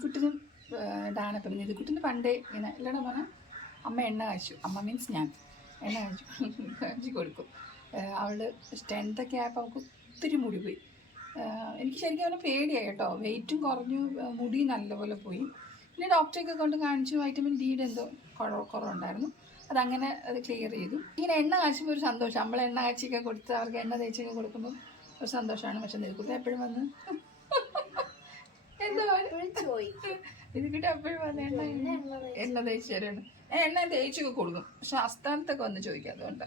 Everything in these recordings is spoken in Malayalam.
നിധിക്കുട്ടിനും ഡാനപ്പം നിധിക്കുട്ടിന് പണ്ടേ ഇങ്ങനെ എല്ലാവരും പറഞ്ഞാൽ അമ്മ എണ്ണ കാച്ചു. അമ്മ മീൻസ് ഞാൻ എണ്ണ കാച്ചു കൊടുക്കും. അവൾ 10th ആയപ്പോൾ അവൾക്ക് ഒത്തിരി മുടി പോയി. എനിക്ക് ശരിക്കും അവനെ പേടിയായി കേട്ടോ. വെയിറ്റും കുറഞ്ഞു, മുടി നല്ലപോലെ പോയി. പിന്നെ ഡോക്ടറെയൊക്കെ കൊണ്ട് കാണിച്ചു. വൈറ്റമിൻ ഡിയുടെ എന്തോ കുറവുണ്ടായിരുന്നു. അതങ്ങനെ അത് ക്ലിയർ ചെയ്തു. ഇങ്ങനെ എണ്ണ കാച്ചുമ്പോൾ ഒരു സന്തോഷം. നമ്മൾ എണ്ണ കാച്ചിയൊക്കെ കൊടുത്ത് അവർക്ക് എണ്ണ തേച്ചൊക്കെ കൊടുക്കുമ്പോൾ ഒരു സന്തോഷമാണ്. പക്ഷെ നിധിക്കുട്ടി എപ്പോഴും വന്ന് എന്താ നിധിക്കുട്ടി എപ്പോഴും വന്ന് എണ്ണ തേച്ച് തരാണ്. എണ്ണ തേച്ചൊക്കെ കൊടുക്കും. പക്ഷെ അസ്ഥാനത്തൊക്കെ വന്ന് ചോദിക്കാം. അതുകൊണ്ട്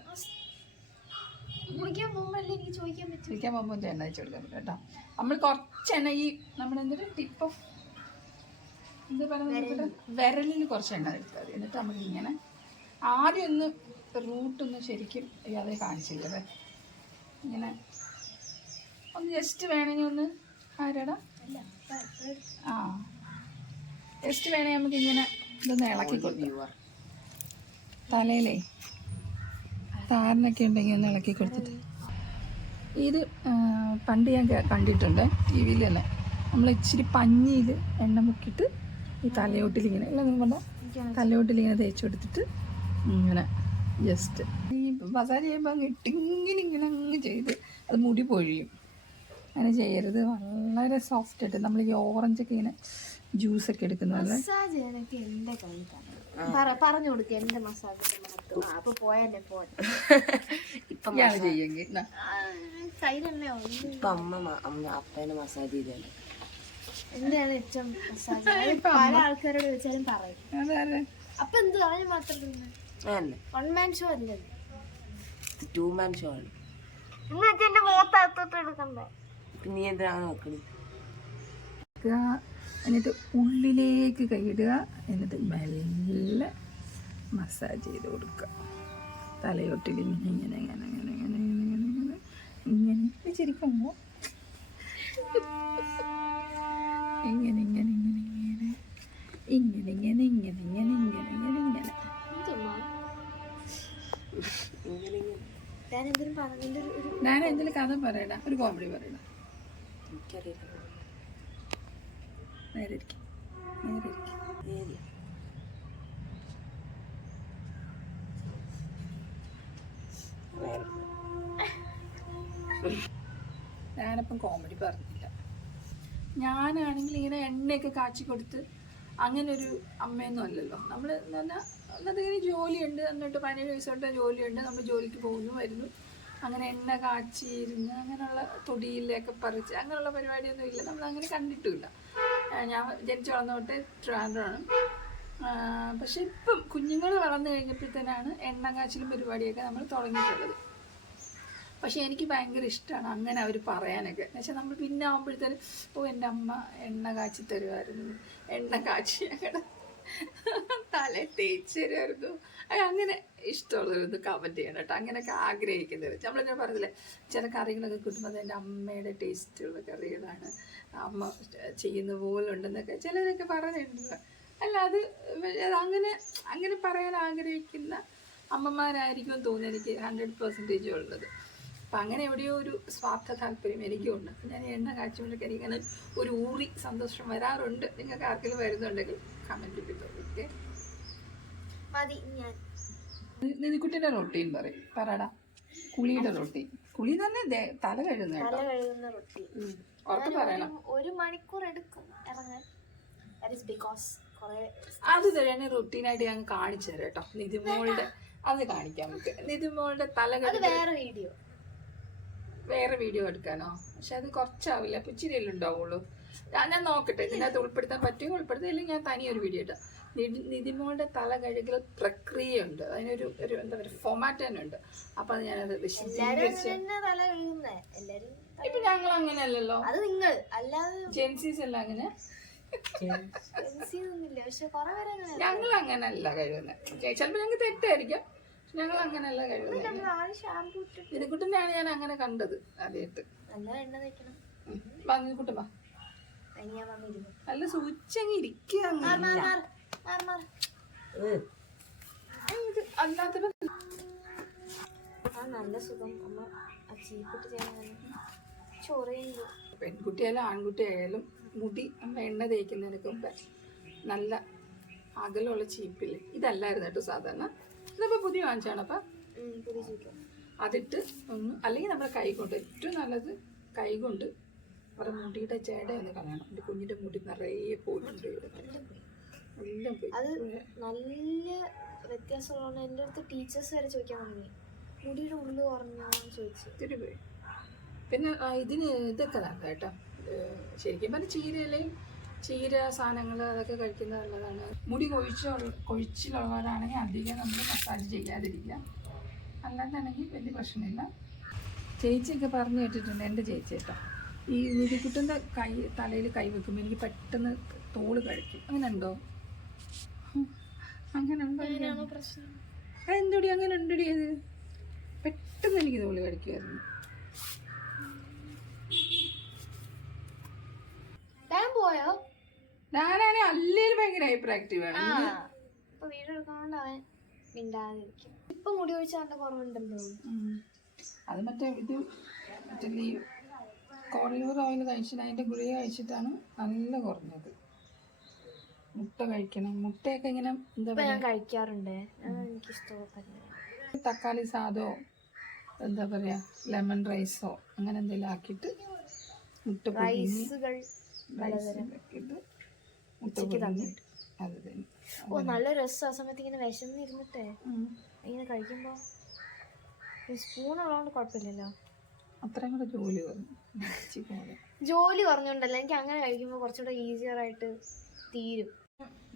കുളിക്കാൻ പോകുമ്പോൾ എണ്ണ തേച്ച് കൊടുക്കാൻ പറ്റും കേട്ടോ. നമ്മൾ കുറച്ച് എണ്ണ ഈ നമ്മളെന്തൊരു ടിപ്പ് ഓഫ് എന്താ പറയുന്നത് വിരലിൽ കുറച്ച് എണ്ണ എടുത്താൽ മതി. എന്നിട്ട് നമുക്കിങ്ങനെ ആദ്യം ഒന്ന് റൂട്ടൊന്ന് ശരിക്കും അതേ കാണിച്ചില്ലേ, ഇങ്ങനെ ഒന്ന് ജസ്റ്റ് വേണമെങ്കിൽ ഒന്ന് ആരാടാ ജസ്റ്റ് വേണമെങ്കിൽ നമുക്കിങ്ങനെ ഇതൊന്ന് ഇളക്കി കൊടുക്കുക. തലയിലേ താരനൊക്കെ ഉണ്ടെങ്കിൽ ഒന്ന് ഇളക്കി കൊടുത്തിട്ട്. ഇത് പണ്ട് ഞാൻ കണ്ടിട്ടുണ്ട് ടി വിയിൽ തന്നെ. നമ്മൾ ഇച്ചിരി പഞ്ഞിയിൽ എണ്ണ മുക്കിയിട്ട് ഈ തലയോട്ടിലിങ്ങനെ എല്ലാം നിങ്ങളുടെ തലയോട്ടിലിങ്ങനെ തേച്ച് കൊടുത്തിട്ട് ഇങ്ങനെ ജസ്റ്റ് ഈ മസാജ് ചെയ്യുമ്പോൾ അങ്ങ് ഇങ്ങനെ അങ്ങ് ചെയ്ത് അത് മുടി പൊഴിയും. അങ്ങനെ ചെയ്യരുത്. വളരെ സോഫ്റ്റ് ആയിട്ട് നമ്മൾ ഈ ഓറഞ്ചൊക്കെ ഇങ്ങനെ ജ്യൂസൊക്കെ എടുക്കുന്നതല്ലേ. പറഞ്ഞു കൊടുക്കുക എന്റെ മസാജ് അപ്പൊ പോയല്ലേ അപ്പേനെ മസാജ് ചെയ്തല്ലേ എന്താണ് ഏറ്റവും മസാജ് പല ആൾക്കാരോട് ചോദിച്ചാലും പറയും. അപ്പൊ എന്ത് അവന് മാത്രം വൺ മാൻ ഷോ അല്ലേ, 2 man ഷോ ആണ്. എന്റെ മുഖത്തോട്ട് എടുക്കണ്ടേ, നീ എന്താണ് നോക്കണേ? എന്നിട്ട് ഉള്ളിലേക്ക് കൈയിടുക. എന്നിട്ട് മെല്ലെ മസാജ് ചെയ്ത് കൊടുക്കുക. തലയൊട്ടിൽ ഇങ്ങനെ ഇങ്ങനെ ഇങ്ങനെ ഇങ്ങനെ ഇങ്ങനെ ഇങ്ങനെ ഇങ്ങനെ ഇങ്ങനെ ചിരിക്കുമ്പോൾ ഇങ്ങനെ ഇങ്ങനെ ഇങ്ങനെ ഇങ്ങനെ ഇങ്ങനെ ഇങ്ങനെ ഇങ്ങനെ ഇങ്ങനെ ഇങ്ങനെ ഇങ്ങനെ ഇങ്ങനെ ഞാൻ എന്തെങ്കിലും കഥ പറയണ, ഒരു കോമഡി പറയണ. എനിക്കറിയില്ല. നേരെ ഇരിക്കും, നേരെ ഇരിക്കും. ഞാനപ്പം കോമഡി പറഞ്ഞില്ല. ഞാനാണെങ്കിൽ ഇങ്ങനെ എണ്ണയൊക്കെ കാച്ചി കൊടുത്ത് അങ്ങനെ ഒരു അമ്മയൊന്നും അല്ലല്ലോ. നമ്മൾ എന്ന് പറഞ്ഞാൽ അന്നത്തേക്ക് ജോലിയുണ്ട്, എന്നിട്ട് 17 വയസ്സ് തൊട്ട് ജോലിയുണ്ട്. നമ്മൾ ജോലിക്ക് പോകുന്നു വരുന്നു. അങ്ങനെ എണ്ണ കാച്ചിയിരുന്ന് അങ്ങനെയുള്ള തൊടിയിലൊക്കെ പറിച്ച് അങ്ങനെയുള്ള പരിപാടിയൊന്നും ഇല്ല. നമ്മൾ അങ്ങനെ കണ്ടിട്ടുമില്ല. ഞാൻ ജനിച്ചു വളർന്ന തൊട്ട് ട്രിവാൻഡ്രമാണ്. പക്ഷെ ഇപ്പം കുഞ്ഞുങ്ങൾ വളർന്നു കഴിഞ്ഞപ്പോഴത്തേനാണ് എണ്ണ കാച്ചിലും പരിപാടിയൊക്കെ നമ്മൾ തുടങ്ങിയിട്ടുള്ളത്. പക്ഷെ എനിക്ക് ഭയങ്കര ഇഷ്ടമാണ് അങ്ങനെ അവർ പറയാനൊക്കെ. എന്നുവെച്ചാൽ നമ്മൾ പിന്നെ ആകുമ്പോഴത്തേനും എൻ്റെ അമ്മ എണ്ണ കാച്ചി തരുമായിരുന്നു, എണ്ണ കാച്ചി ഞങ്ങളുടെ തല തേച്ച് തരുമായിരുന്നു. അങ്ങനെ ഇഷ്ടമുള്ളവരൊന്ന് കമൻറ്റ് ചെയ്യണം കേട്ടോ. അങ്ങനെയൊക്കെ ആഗ്രഹിക്കുന്നത് നമ്മളിങ്ങനെ പറഞ്ഞില്ലേ, ചില കറികളൊക്കെ കിട്ടുമ്പോൾ എൻ്റെ അമ്മയുടെ ടേസ്റ്റുള്ള കറികളാണ്, അമ്മ ചെയ്യുന്ന പോലെ ഉണ്ടെന്നൊക്കെ ചിലരൊക്കെ പറഞ്ഞിട്ടുണ്ട്. അല്ല അത് അങ്ങനെ പറയാൻ ആഗ്രഹിക്കുന്ന അമ്മമാരായിരിക്കും തോന്നുന്നു എനിക്ക് 100% ഉള്ളത്. അപ്പം അങ്ങനെ എവിടെയോ ഒരു സ്വാർത്ഥ താല്പര്യം എനിക്കുണ്ട്. ഞാൻ എണ്ണ കാച്ചുകൊണ്ടൊക്കെ എനിക്കങ്ങനെ ഒരു ഊറി സന്തോഷം വരാറുണ്ട്. നിങ്ങൾക്ക് ആർക്കെങ്കിലും വരുന്നുണ്ടെങ്കിൽ കമൻറ്റ് ചെയ്തോളൂ. നിധിക്കുട്ടിൻ്റെ റൊട്ടീൻ പറയടാ. കുളിയുടെ റൊട്ടീൻ. കുളി തന്നെ തല കഴുകുന്ന പറയണം. 1 മണിക്കൂർ എടുക്കും ഇറങ്ങാൻ. അത് തന്നെ റൊട്ടീനായിട്ട് ഞാൻ കാണിച്ചു തരാം കേട്ടോ. നിധിമോളുടെ അത് കാണിക്കാം നമുക്ക്. നിധിമോളുടെ തല കഴുകുന്ന വേറെ വീഡിയോ എടുക്കാനോ? പക്ഷെ അത് കുറച്ചാവില്ല, അപ്പോൾ ഇച്ചിരിയല്ലേ ഉണ്ടാവുള്ളൂ. ഞാൻ നോക്കട്ടെ ഇതിനകത്ത് ഉൾപ്പെടുത്താൻ പറ്റുമോ ഉൾപ്പെടുത്തില്ലെങ്കിൽ ഞാൻ തനിയൊരു വീഡിയോ ഇട്ടാം. നിധിമോളുടെ തല കഴുകൽ പ്രക്രിയയുണ്ട്, അതിനൊരു എന്താ പറയുക ഫോമാറ്റ് തന്നെ ഉണ്ട്. അപ്പം അത് ഞാനത് വിശദീകരിച്ച്. ഇപ്പൊ ഞങ്ങൾ അങ്ങനെയല്ലല്ലോ, ജെൻസീസ് എല്ലാം അങ്ങനെ. ഞങ്ങൾ അങ്ങനെയല്ല കഴുകുന്നത്. ചിലപ്പോൾ ഞങ്ങൾക്ക് തെറ്റായിരിക്കും, ഞങ്ങൾ അങ്ങനെയല്ല കഴുകുന്നത്. നിധിക്കുട്ടനെയാണ് ഞാൻ അങ്ങനെ കണ്ടത് ആദ്യമായിട്ട്. കുട്ടൻ വാ, നല്ല സൂച്ചങ്ങി ഇരിക്കുക. അല്ലാത്ത നല്ല സുഖം അമ്മ ചീക്കുട്ടി ചെയ്യാൻ. പെൺകുട്ടിയായാലും ആൺകുട്ടിയായാലും മുടി നമ്മൾ എണ്ണ തേക്കുന്നതിനൊക്കെ മുമ്പ് നല്ല അകലമുള്ള ചീപ്പില്ലേ, ഇതല്ലായിരുന്നു കേട്ടോ സാധാരണ, ഇതിപ്പോൾ പുതിയ വാങ്ങിച്ചാണ്. അപ്പം അതിട്ട് ഒന്ന്, അല്ലെങ്കിൽ നമ്മുടെ കൈ കൊണ്ട്, ഏറ്റവും നല്ലത് കൈ കൊണ്ട് അവരുടെ മുടിയുടെ ജട ഒന്ന് കളയണം. എൻ്റെ കുഞ്ഞിൻ്റെ മുടി നിറയെ പോയിട്ടുണ്ട്, എല്ലാം പോയി. അത് നല്ല വ്യത്യാസമുള്ള എൻ്റെ അടുത്ത് ടീച്ചേഴ്സ് വരെ ചോദിക്കാൻ തുടങ്ങി, മുടിയുടെ ഉള്ളിൽ കുറഞ്ഞാന്ന് ചോദിച്ചു. ഒത്തിരി പോയി. പിന്നെ ഇതിന് ഇതൊക്കെ നല്ല കേട്ടോ, ശരിക്കും പറഞ്ഞാൽ ചീര സാധനങ്ങൾ അതൊക്കെ കഴിക്കുന്നത് നല്ലതാണ്. മുടി കൊഴിച്ചിലുള്ളവരാണെങ്കിൽ അധികം നമ്മൾ മസാജ് ചെയ്യാതിരിക്കുക, അല്ലാതാണെങ്കിൽ വലിയ പ്രശ്നമില്ല. ചേച്ചിയൊക്കെ പറഞ്ഞു കേട്ടിട്ടുണ്ട്, എൻ്റെ ചേച്ചി കേട്ടോ, ഈ നിധിക്കുട്ടൻ്റെ തലയിൽ കൈ വെക്കുമ്പോൾ എനിക്ക് പെട്ടെന്ന് തോള് കഴിക്കും. അങ്ങനെ ഉണ്ടോ? അങ്ങനെ ഉണ്ടോ? അതെന്തോടി അങ്ങനെ ഉണ്ടടി? അത് പെട്ടെന്ന് എനിക്ക് തോള് കഴിക്കുമായിരുന്നു. പോയോ? ഞാനാണെ അല്ലേലും ഭയങ്കര ഹൈപ്പർ ആക്റ്റീവ് ആണ്. ഇപ്പൊ വീഡിയോ എടുക്കുന്നോണ്ട് അവൻ മിണ്ടാതിരിക്കും. ഇപ്പൊ മുടി ഒഴിച്ചാൽ നല്ല കുറവുണ്ടല്ലോ. അത് മറ്റേ ഈ കോളിഫ്ലവർ ഓയിൽ കഴിച്ചിട്ട് അതിൻ്റെ ഗുളിക കഴിച്ചിട്ടാണ് നല്ല കുറഞ്ഞത്. മുട്ട കഴിക്കണം, മുട്ടയൊക്കെ ഇങ്ങനെ എന്താ ഞാൻ കഴിക്കാറുണ്ട്, എനിക്കിഷ്ടപ്പെട്ട തക്കാളി സാദോ എന്താ പറയാ ലെമൺ റൈസോ അങ്ങനെ എന്തെങ്കിലും ആക്കിയിട്ട് മുട്ട റൈസുകൾ അത് തന്നെ. ഓ നല്ല രസം. ആ സമയത്ത് ഇങ്ങനെ വിശന്നിരുന്നിട്ടേ ഇങ്ങനെ കഴിക്കുമ്പോ സ്പൂൺ ഉള്ളതുകൊണ്ട് കുഴപ്പമില്ലല്ലോ. അത്രയും കൂടെ ജോലി കുറഞ്ഞോണ്ടല്ല, എനിക്ക് അങ്ങനെ കഴിക്കുമ്പോൾ കുറച്ചുകൂടെ ഈസിയർ ആയിട്ട് തീരും.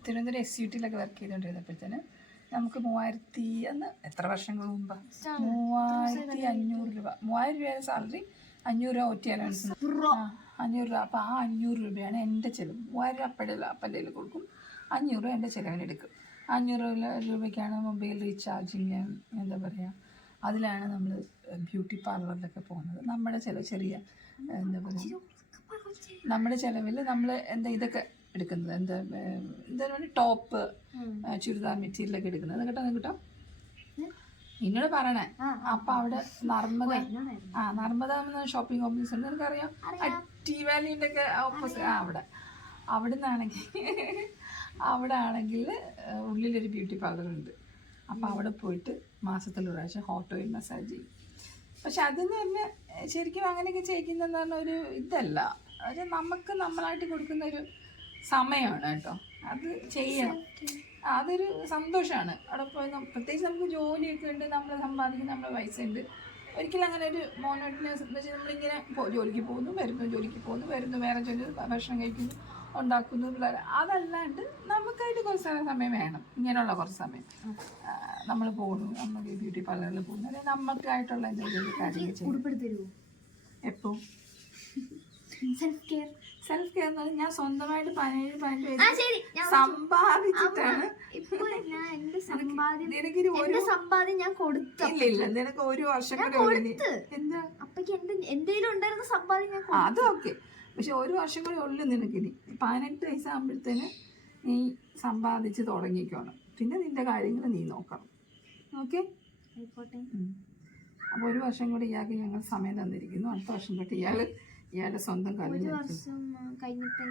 തിരുവനന്തപുരം SUT-ലൊക്കെ വർക്ക് ചെയ്തുകൊണ്ടിരുന്നപ്പോഴത്തേന് നമുക്ക് 3000 അന്ന് എത്ര വർഷങ്ങൾ മുമ്പ് 3500 രൂപ, 3000 രൂപയുടെ സാലറി, 500 രൂപ ഒറ്റ അലവൻസ്, 500 രൂപ. അപ്പോൾ ആ 500 രൂപയാണ് എൻ്റെ ചിലവ്. 3000 രൂപ അപ്പൻ്റെ കയ്യിൽ കൊടുക്കും, 500 രൂപ എൻ്റെ ചിലവിനെടുക്കും. 500 രൂപയ്ക്കാണ് മൊബൈൽ റീചാർജിങ്, എന്താ പറയുക, അതിലാണ് നമ്മൾ ബ്യൂട്ടി പാർലറിലൊക്കെ പോകുന്നത്. നമ്മുടെ ചെറിയ എന്താ പറയുക, നമ്മുടെ ചിലവിൽ നമ്മൾ ഇതൊക്കെ എടുക്കുന്നത്, എന്താ ടോപ്പ്, ചുരിദാർ മെറ്റീരിയലൊക്കെ എടുക്കുന്നത് കേട്ടോ. നിന്നോട് പറയണേ. അപ്പം അവിടെ നർമ്മദ ഷോപ്പിംഗ് കോംപ്ലക്സ് ഉണ്ട്, നിനക്കറിയാം, ടി വാലിൻ്റെ ഒക്കെ ഓപ്പോസിറ്റ്. അവിടെ നിന്നാണെങ്കിൽ ഉള്ളിലൊരു ബ്യൂട്ടി പാർലർ ഉണ്ട്. അപ്പോൾ അവിടെ പോയിട്ട് മാസത്തിൽ ഒരു പ്രാവശ്യം ഹോട്ട് ഓയിൽ മസാജ് ചെയ്യും. പക്ഷെ അതെന്ന് പറഞ്ഞാൽ ശരിക്കും അങ്ങനെയൊക്കെ ചെയ്യുന്നതെന്ന് പറഞ്ഞാൽ ഒരു ഇതല്ല, അത് നമുക്ക് നമ്മളായിട്ട് കൊടുക്കുന്ന ഒരു സമയമാണ് കേട്ടോ. അത് ചെയ്യണം, അതൊരു സന്തോഷമാണ്. അവിടെ പോയി പ്രത്യേകിച്ച് നമുക്ക് ജോലിയൊക്കെ ഉണ്ട്, നമ്മൾ സമ്പാദിക്കുന്ന നമ്മുടെ പൈസ ഉണ്ട്. ഒരിക്കലും അങ്ങനെ ഒരു മോണോട്ടനസ് എന്ന് വെച്ചാൽ നമ്മളിങ്ങനെ ജോലിക്ക് പോകുന്നു വരുന്നു, വേറെ ജോലി ഭക്ഷണം കഴിക്കുന്നു, ഉണ്ടാക്കുന്നു, പിള്ളേർ, അതല്ലാണ്ട് നമുക്കായിട്ട് കുറച്ച് സമയം വേണം. ഇങ്ങനെയുള്ള കുറച്ച് സമയം നമ്മൾ പോകുന്നു, നമുക്ക് ബ്യൂട്ടി പാർലറിൽ പോകുന്നു, അല്ലെങ്കിൽ നമുക്കായിട്ടുള്ള എന്തെങ്കിലും കാര്യങ്ങൾ ചെയ്യും. എപ്പോൾ സെൽഫ് കെയർ എന്ന് പറഞ്ഞാൽ ഞാൻ സ്വന്തമായിട്ട് 17 സമ്പാദിച്ചിട്ടാണ്. ഇല്ല നിനക്ക് ഒരു വർഷം കൂടെ എന്താ അതും ഓക്കെ, പക്ഷെ ഒരു വർഷം കൂടെ ഉള്ളു നിനക്കിനി. 18 വയസ്സാകുമ്പോഴത്തേന് നീ സമ്പാദിച്ച് തുടങ്ങിക്കോണം, പിന്നെ നിന്റെ കാര്യങ്ങൾ നീ നോക്കണം. ഓക്കെ, അപ്പോൾ ഒരു വർഷം കൂടി ഇയാൾക്ക് ഞങ്ങൾ സമയം തന്നിരിക്കുന്നു. അടുത്ത വർഷം തൊട്ട് ഇയാളുടെ സ്വന്തം കാര്യം കഴിഞ്ഞിട്ട്